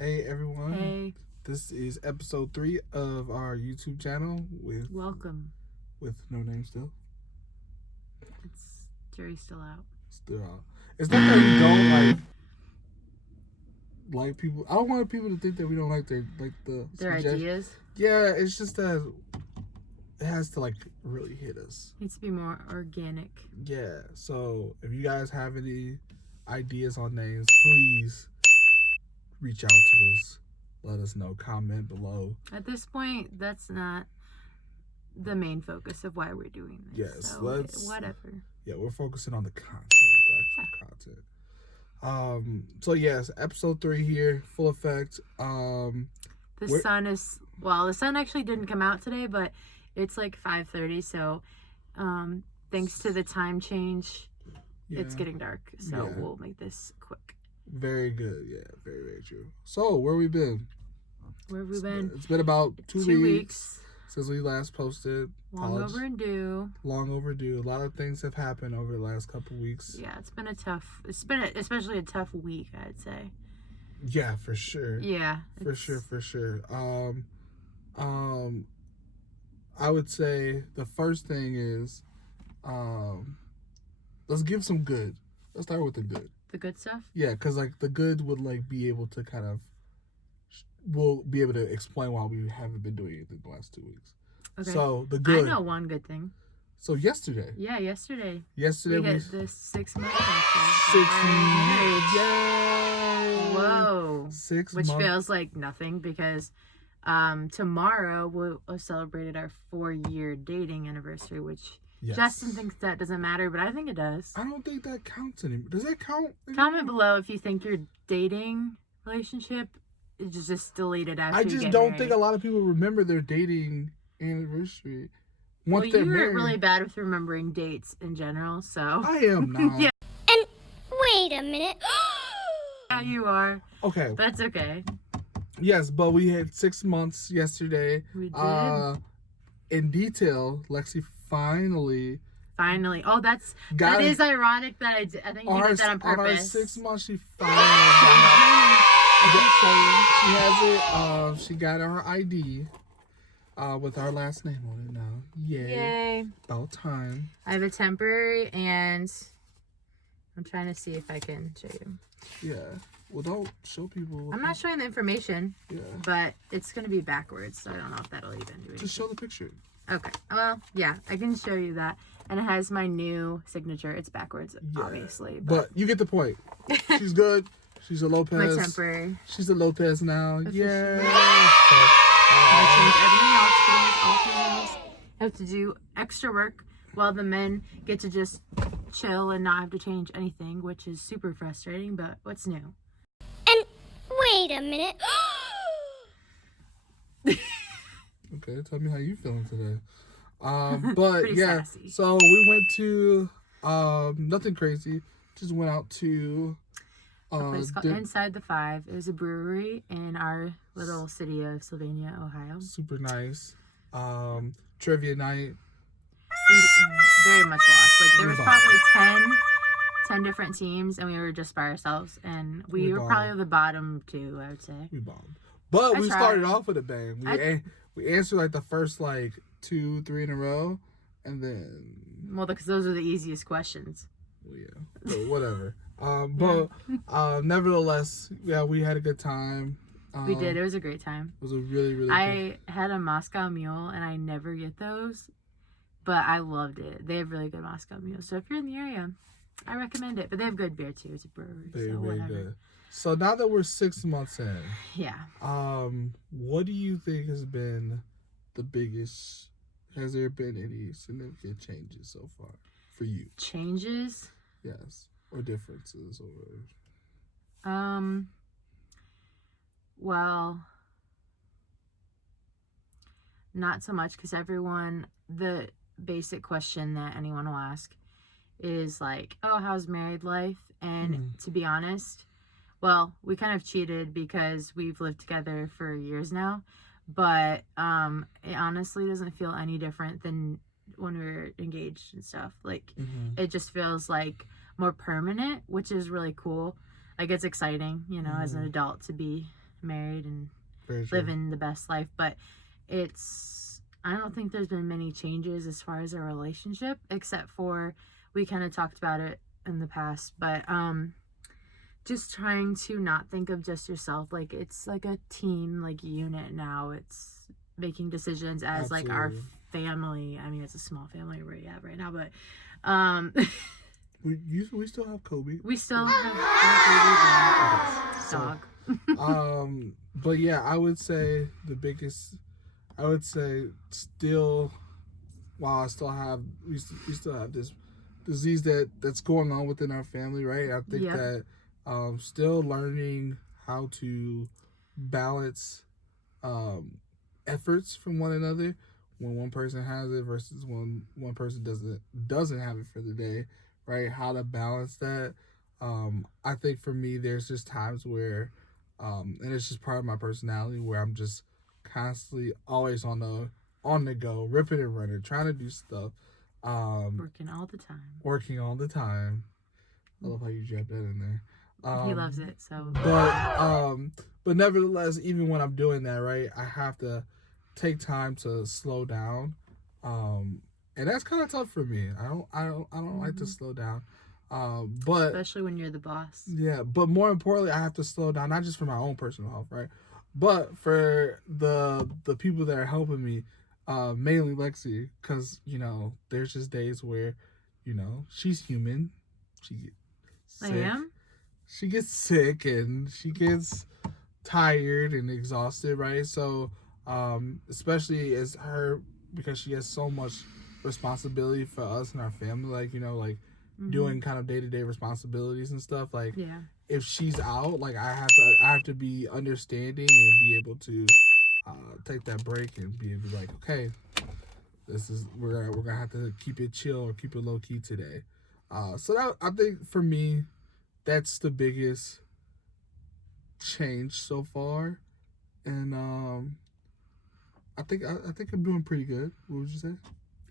Hey everyone. Hey. This is episode 3 of our YouTube channel with Welcome. no name still. Jerry's still out. Still out. It's not that we don't like people. I don't want people to think that we don't like their ideas. Yeah, it's just that it has to really hit us. It needs to be more organic. Yeah. So if you guys have any ideas on names, please reach out to us. Let us know. Comment below. At this point, that's not the main focus of why we're doing this. Yes, so whatever. Yeah, we're focusing on the content, the actual content. So yes, episode 3 here, full effect. The sun actually didn't come out today, but it's like 5:30, so thanks to the time change, it's getting dark. So we'll make this quick. Very good. Yeah, very, very true. So, where we been? It's been about 2 weeks since we last posted. Long overdue. A lot of things have happened over the last couple weeks. Yeah, it's been especially a tough week, I'd say. Yeah, for sure. Yeah. For sure. I would say the first thing is, let's give some good. Let's start with the good. The good stuff? Yeah, because the good would be able to we'll be able to explain why we haven't been doing it in the last 2 weeks. Okay. So the good. I know one good thing. So yesterday. Yeah, yesterday. Yesterday we hit the 6 month. 6 months. Yay! Whoa. 6 months. Which months. feels like nothing because tomorrow we'll have celebrated our 4-year dating anniversary, which Justin thinks that doesn't matter, but I think it does. I don't think that counts anymore. Does that count? Comment below if you think your dating relationship is just deleted after I just don't think a lot of people remember their dating anniversary. Well, you were really bad with remembering dates in general, so. I am not. Yeah. And wait a minute. Yeah, you are. Okay. That's okay. Yes, but we had 6 months yesterday. We did. In detail, Lexi finally. Oh, that is ironic that I think you did that on purpose. On our 6 months, she finally she has it. She got her ID with our last name on it now. Yay. About time. I have a temporary, and I'm trying to see if I can show you. Yeah. Well, don't show people. I'm not showing the information. Yeah. But it's going to be backwards, so I don't know if that'll even do anything. Just show the picture. Okay. Well, yeah, I can show you that. And it has my new signature. It's backwards, obviously. But you get the point. She's good. She's a Lopez. My temporary. She's a Lopez now. Yeah. I change everything else. I have to do extra work while the men get to just chill and not have to change anything, which is super frustrating, but what's new? And wait a minute. Okay, tell me how you feeling today. But yeah, sassy. So we went to nothing crazy. Just went out to a place called Inside the Five. It was a brewery in our little city of Sylvania, Ohio. Super nice. Trivia night. Very much lost. There was probably 10 different teams, and we were just by ourselves, and we were probably the bottom 2, I would say. We bombed. But we started off with a bang. We answered the first 2, 3 in a row, and then. Well, because those are the easiest questions. Well, yeah, but whatever. But nevertheless, yeah, we had a good time. We did. It was a great time. It was a really, really. I had a Moscow Mule, and I never get those, but I loved it. They have really good Moscow Mules. So if you're in the area, I recommend it. But they have good beer too. It's a brewery. Very good. So now that we're 6 months in, what do you think has been the biggest? Has there been any significant changes so far for you? Changes? Yes, or differences, or. Well, not so much, because the basic question that anyone will ask is oh, how's married life? And to be honest, well, we kind of cheated because we've lived together for years now, but it honestly doesn't feel any different than when we were engaged and stuff. It just feels more permanent, which is really cool. It's exciting, as an adult to be married and living the best life. But I don't think there's been many changes as far as our relationship, except for we kind of talked about it in the past, but just trying to not think of just yourself. Like, it's like a team, like, unit now. It's making decisions as like our family. I mean, it's a small family we have right now, but we still have Kobe. We still have Kobe, dog. But yeah, I would say still, while we still have this disease that's going on within our family, right? I think that still learning how to balance efforts from one another when one person has it versus when one person doesn't have it for the day, right? How to balance that. I think for me, there's just times where, and it's just part of my personality, where I'm just constantly always on the go, ripping and running, trying to do stuff. Working all the time. I love how you dropped that in there. He loves it, so. But nevertheless, even when I'm doing that, right, I have to take time to slow down, and that's kind of tough for me. I don't like to slow down, but especially when you're the boss. Yeah, but more importantly, I have to slow down, not just for my own personal health, right, but for the people that are helping me, mainly Lexi, because there's just days where, she's human, she gets sick. I am. She gets sick and she gets tired and exhausted, right? So, especially as her, because she has so much responsibility for us and our family, like, doing kind of day-to-day responsibilities and stuff, like, if she's out, like, I have to be understanding and be able to take that break and be able to be like, okay, we're gonna have to keep it chill or keep it low-key today. So that, I think for me, that's the biggest change so far, and I think I'm doing pretty good. What would you say?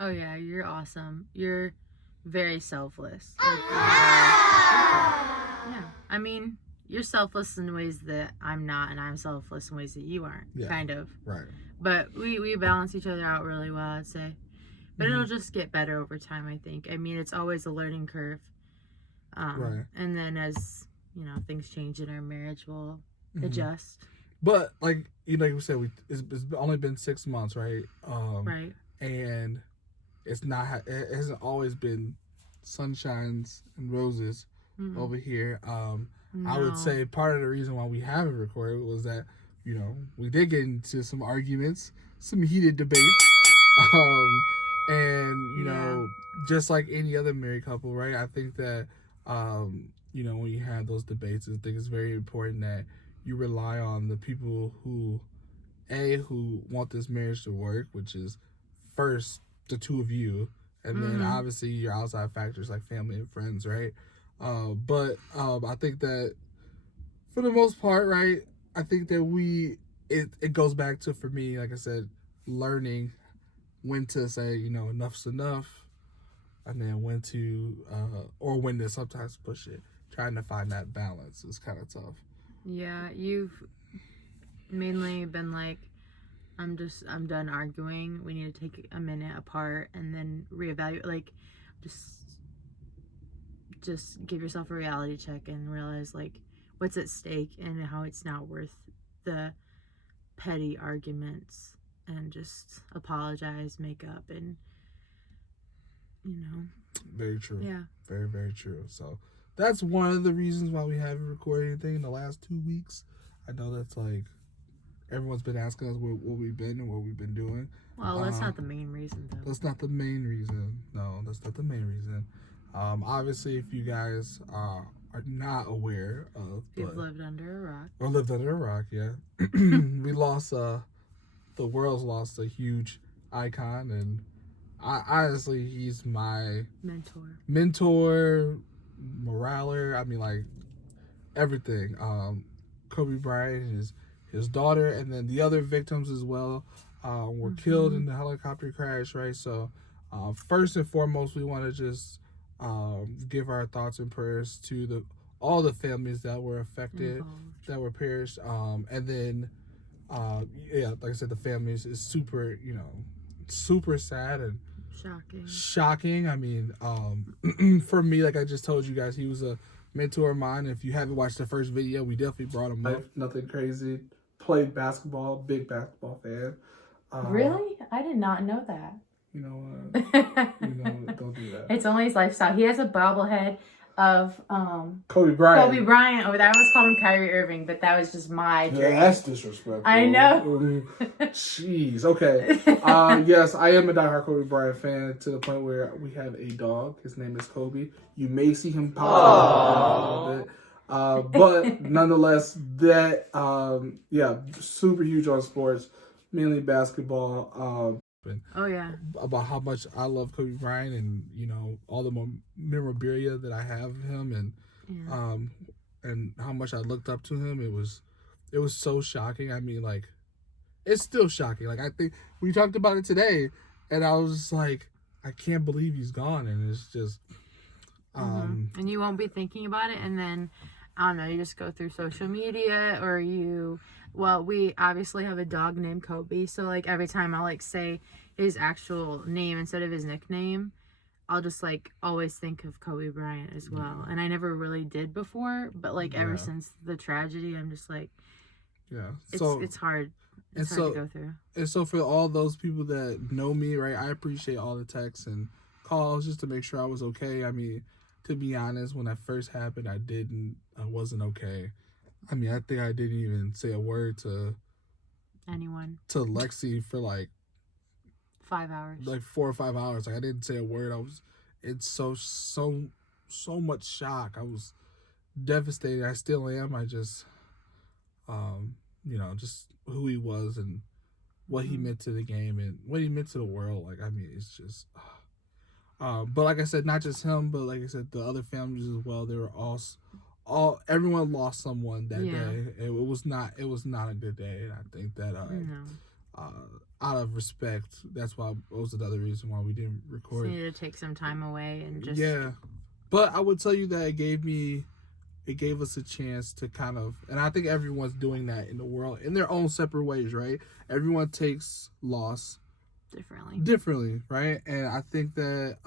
Oh yeah, you're awesome. You're very selfless. Yeah, I mean, you're selfless in ways that I'm not, and I'm selfless in ways that you aren't. Yeah, kind of. Right. But we balance each other out really well, I'd say. But it'll just get better over time, I think. I mean, it's always a learning curve. Right. And then as, things change in our marriage, we'll adjust. But, like we said, it's only been 6 months, right? Right. And it hasn't always been sunshines and roses over here. No. I would say part of the reason why we haven't recorded was that, we did get into some arguments, some heated debates. And, just like any other married couple, right? I think that, when you have those debates, I think it's very important that you rely on the people who want this marriage to work, which is first the two of you, and then obviously your outside factors like family and friends, right? But I think that for the most part, right, I think that it goes back to, for me, like I said, learning when to say, enough's enough, and then when to when to sometimes push it. Trying to find that balance is kind of tough. Yeah, you've mainly been like, I'm done arguing. We need to take a minute apart and then reevaluate. Like, just give yourself a reality check and realize, like, what's at stake and how it's not worth the petty arguments, and just apologize, make up, and Very true. Yeah. Very, very true. So that's one of the reasons why we haven't recorded anything in the last 2 weeks. I know that's like everyone's been asking us where we've been and what we've been doing. Well, that's not the main reason, though. That's not the main reason. No, that's not the main reason. Obviously, if you guys are not aware of, you've lived under a rock. Or lived under a rock, yeah. We lost the world's lost a huge icon, and honestly, he's my mentor, moraler. I mean, like, everything. Kobe Bryant, his daughter, and then the other victims as well were killed in the helicopter crash, right? So, first and foremost, we want to just give our thoughts and prayers to all the families that were affected, that were perished. And then, yeah, like I said, the family is super, super sad and shocking. I mean, for me, like I just told you guys, he was a mentor of mine. If you haven't watched the first video, we definitely brought him up. Nothing crazy. Played basketball, big basketball fan. Really? I did not know that. You know what? Don't do that. It's only his lifestyle. He has a bobblehead of Kobe Bryant. Kobe Bryant. Oh, that was called him Kyrie Irving, but that was just my dream. Yeah, that's disrespectful. I know. Jeez. Okay. Yes, I am a diehard Kobe Bryant fan to the point where we have a dog. His name is Kobe. You may see him pop up a little bit. But nonetheless, that yeah, super huge on sports, mainly basketball. Oh yeah. About how much I love Kobe Bryant and all the memorabilia that I have of him and how much I looked up to him. It was so shocking. I mean, like, it's still shocking. Like, I think we talked about it today and I was just like, I can't believe he's gone. And it's just and you won't be thinking about it, and then I don't know, you just go through social media, or we obviously have a dog named Kobe, so like every time I'll like say his actual name instead of his nickname, I'll just like always think of Kobe Bryant as well. And I never really did before, but like ever since the tragedy, I'm just like, it's hard. It's hard to go through. And so for all those people that know me, right, I appreciate all the texts and calls just to make sure I was okay. I mean, to be honest, when that first happened, I wasn't okay. I mean, I think I didn't even say a word to anyone, to Lexi for like 5 hours, like 4 or 5 hours. Like, I didn't say a word. I was in so much shock. I was devastated. I still am. I just, just who he was and what he meant to the game and what he meant to the world. Like, I mean, it's just. But like I said, not just him, but like I said, the other families as well. They were all everyone lost someone that day. It was not a good day, and I think that out of respect, that's why it was another reason why we didn't record. Just needed to take some time away and just But I would tell you that it gave us a chance to kind of, and I think everyone's doing that in the world in their own separate ways, right? Everyone takes loss differently, right? And I think that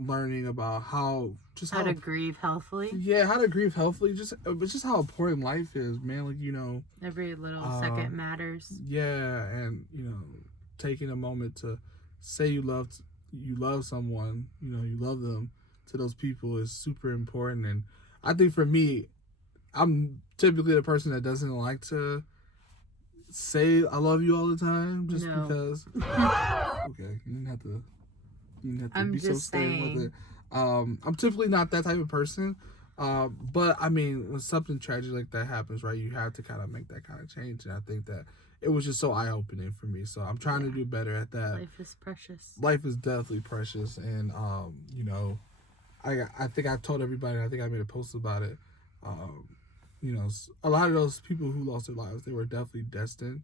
learning about how to grieve healthily. Yeah, how to grieve healthily, just how important life is, man. Like, every little second matters. Yeah, and taking a moment to say you love someone, you love them, to those people is super important. And I think for me, I'm typically the person that doesn't like to say I love you all the time just because. Okay, you didn't have to be so stern with it. I'm typically not that type of person. But I mean, when something tragic like that happens, right, you have to kind of make that kind of change. And I think that it was just so eye-opening for me. So I'm trying to do better at that. Life is precious. Life is definitely precious. And, I think I've told everybody, I think I made a post about it. A lot of those people who lost their lives, they were definitely destined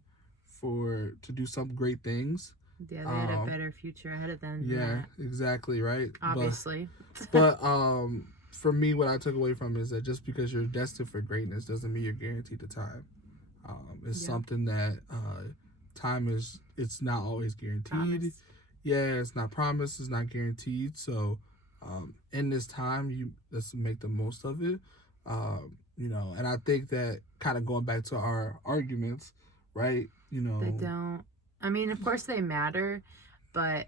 to do some great things. Yeah, they had a better future ahead of them. Yeah, exactly, right? Obviously. But for me, what I took away from it is that just because you're destined for greatness doesn't mean you're guaranteed the time. It's something that it's not always guaranteed. Promise. Yeah, it's not promised, it's not guaranteed. So in this time, let's make the most of it. And I think that kind of going back to our arguments, right? They don't. I mean, of course they matter, but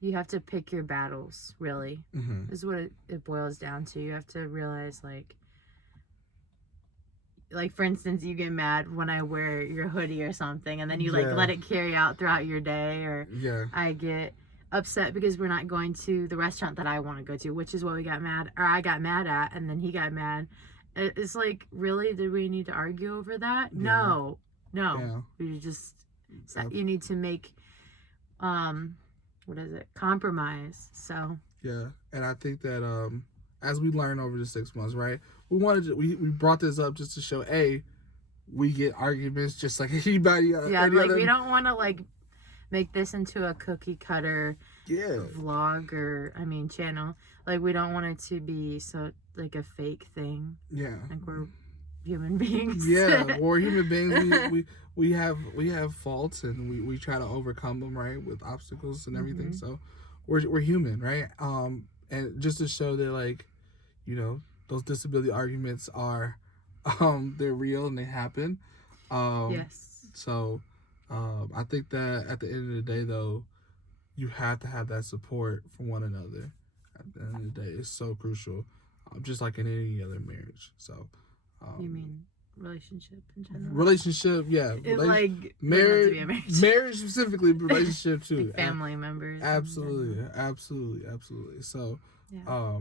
you have to pick your battles, really. Mm-hmm. Is what it boils down to. You have to realize, like for instance, you get mad when I wear your hoodie or something, and then you let it carry out throughout your day, or I get upset because we're not going to the restaurant that I want to go to, which is what I got mad at, and then he got mad. It's like, really, did we need to argue over that? Yeah. No. You just you need to make compromise. So and I think that as we learn over the 6 months, right, we brought this up just to show we get arguments just like anybody we don't want to make this into a cookie cutter vlog or channel. Like, we don't want it to be so like a fake thing. Yeah. Like we're human beings. Yeah, we're human beings. We have faults, and we try to overcome them, right, with obstacles and everything. So we're human, right? And just to show that, like, you know, those disability arguments are they're real and they happen. Yes. So I think that at the end of the day, though, you have to have that support from one another. At the end of the day, it's so crucial, just like in any other marriage. So you mean relationship in general? Relationship, yeah. Like marriage, marriage specifically, relationship too. Like family members. Absolutely. So, yeah.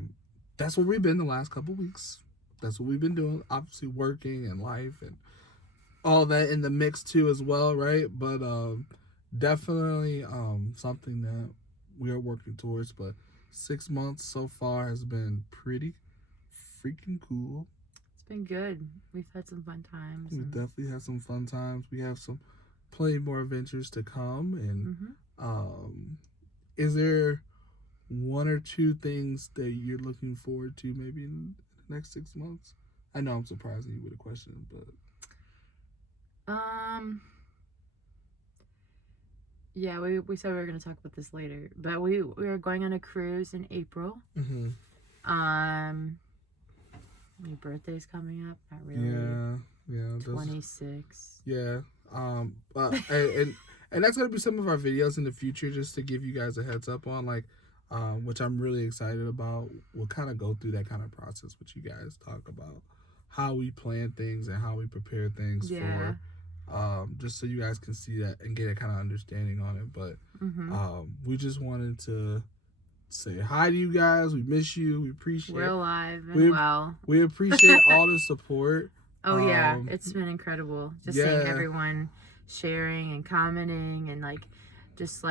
That's where we've been the last couple weeks. That's what we've been doing. Obviously, working and life and all that in the mix too, as well, right? But definitely something that we are working towards. But 6 months so far has been pretty freaking cool. It's been good. We've had some fun times. We definitely had some fun times. We have plenty more adventures to come. And is there one or two things that you're looking forward to maybe in the next 6 months? I know I'm surprising you with a question, but yeah, we said we were going to talk about this later, but we are going on a cruise in April. My birthday's coming up. Not really. Yeah. 26. Yeah. And that's gonna be some of our videos in the future, just to give you guys a heads up on, like, which I'm really excited about. We'll kind of go through that kind of process with you guys, talk about how we plan things and how we prepare things for, just so you guys can see that and get a kind of understanding on it. But we just wanted to say hi to you guys. We miss you. We appreciate. We're alive and well. We appreciate all the support. Oh yeah, it's been incredible. Just seeing everyone sharing and commenting, and just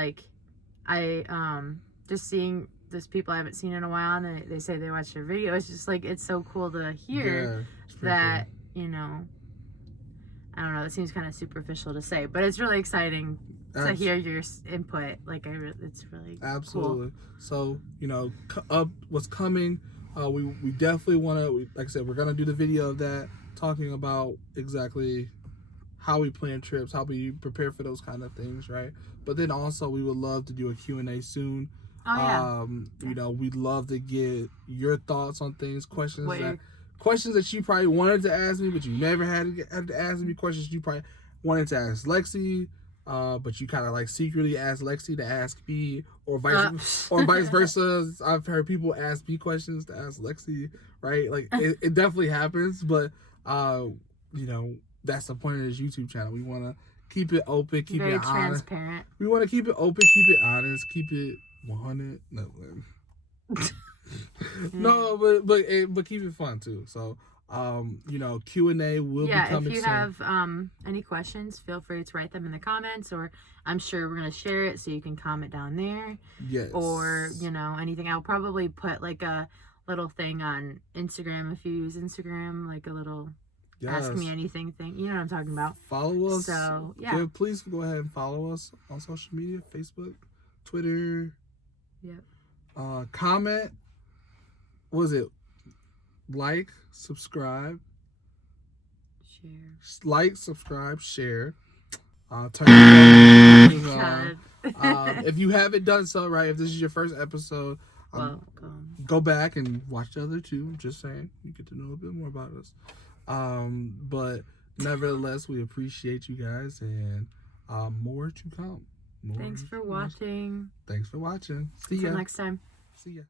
seeing those people I haven't seen in a while, and they say they watch your video. It's just it's so cool to hear that, cool. You know, I don't know, it seems kind of superficial to say, but it's really exciting to hear your input. It's really absolutely cool. So, you know, what's coming, we definitely want to, like I said, we're going to do the video of that, talking about exactly how we plan trips, how we prepare for those kind of things, right? But then also we would love to do a Q&A soon. Oh, yeah. You know, we'd love to get your thoughts on things, questions that you probably wanted to ask me, but you never had to ask me, questions you probably wanted to ask Lexi, but you kind of secretly asked Lexi to ask me, or vice versa. I've heard people ask me questions to ask Lexi, right? It definitely happens, but you know, that's the point of this YouTube channel. We want to keep it open, keep it transparent. Honest. We want to keep it open, keep it honest, keep it 100. No, but keep it fun too. So, you know, Q&A will be coming soon. If you have any questions, feel free to write them in the comments, or I'm sure we're gonna share it, so you can comment down there. Yes. Or, you know, anything. I'll probably put a little thing on Instagram if you use Instagram, a little ask me anything thing. You know what I'm talking about. Follow us. So yeah. Please go ahead and follow us on social media: Facebook, Twitter. Yep. Comment. What is it? Like, subscribe. Share. Like, subscribe, share. Turn on. If you haven't done so, right, if this is your first episode, go back and watch the other two. Just saying, you get to know a bit more about us. But nevertheless, we appreciate you guys, and more to come. Thanks for watching. Thanks for watching. See ya. Until next time. See ya.